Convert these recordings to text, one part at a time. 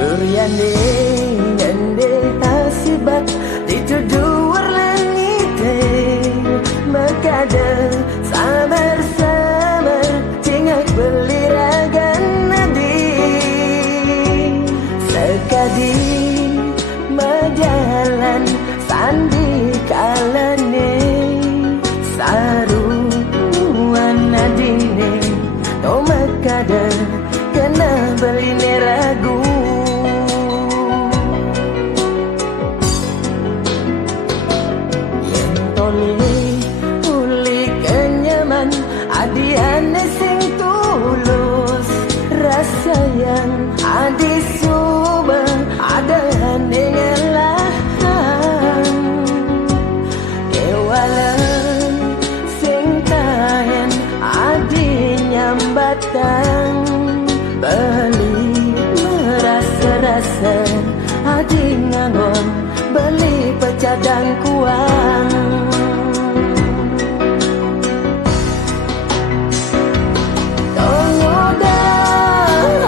Suryane ngende hasibat dituduh langite makada sabar-sabar cingak beliragan nadi sekadi majalan sandi kalane saruan nadine to makada kena beline ragu yen tole uli kenyaman adiane sing tulus rasa yang adi suba ada nengelahan kewalan sing tahen adi nyambatan beli merasa-rasa adi ngangon beli pecadang kuang tongoda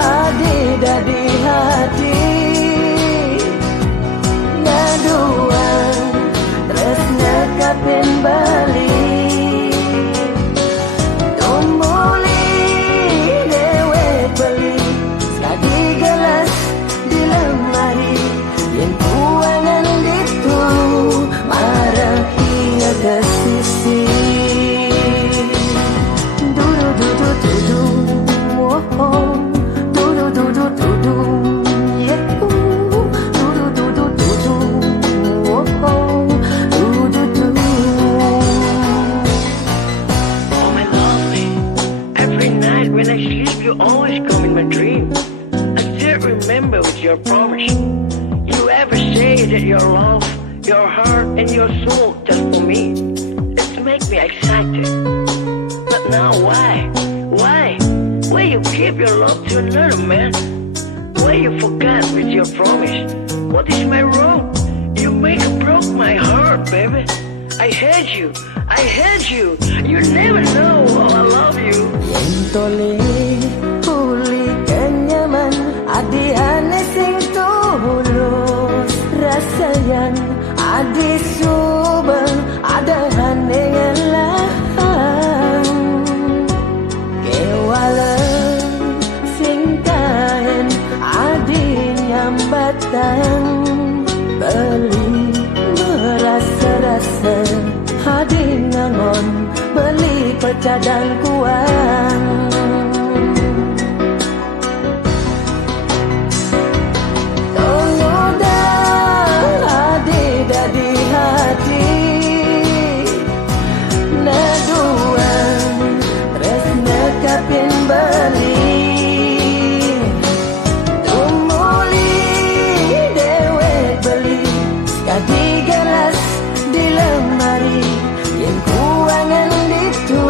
adi dadi hati ngaduan tresna kapen bali sisi dudu dudu dudu oh dudu dudu dudu yeah dudu dudu dudu oh dudu dudu. Oh my lovely, every night when I sleep you always come in my dream. I still remember with your promise. You ever say that your love, your heart and your soul just for me. Make me excited. But now why? Why you keep your love to another man? Why you forgot with your promise? What is my wrong? You broke my heart, baby. I hate you. You never know how I love you. Yen tole uli kenyaman adiane sing tulus rasa yang adi subeng ada hanengelan kewalan sing tahen adi nyambatan beli merasa-rasa adi ngangon beli pecadang kuang tongoda adi dadi hati naduan tresna kapin bali tumuli dewek beli sekadi gelas di lemari yang kuangan itu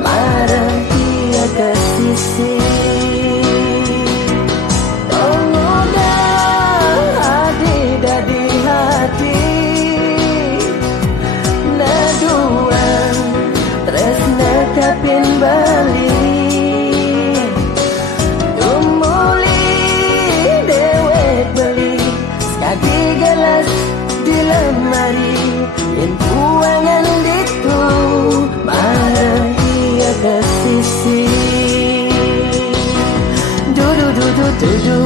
marah ia ke sisi tongoda adi dadi hati naduan tresna kapin bali tumuli dewek beli sekadi gelas di lemari yang kuangan itu marah ia ke sisi dudu dudu dudu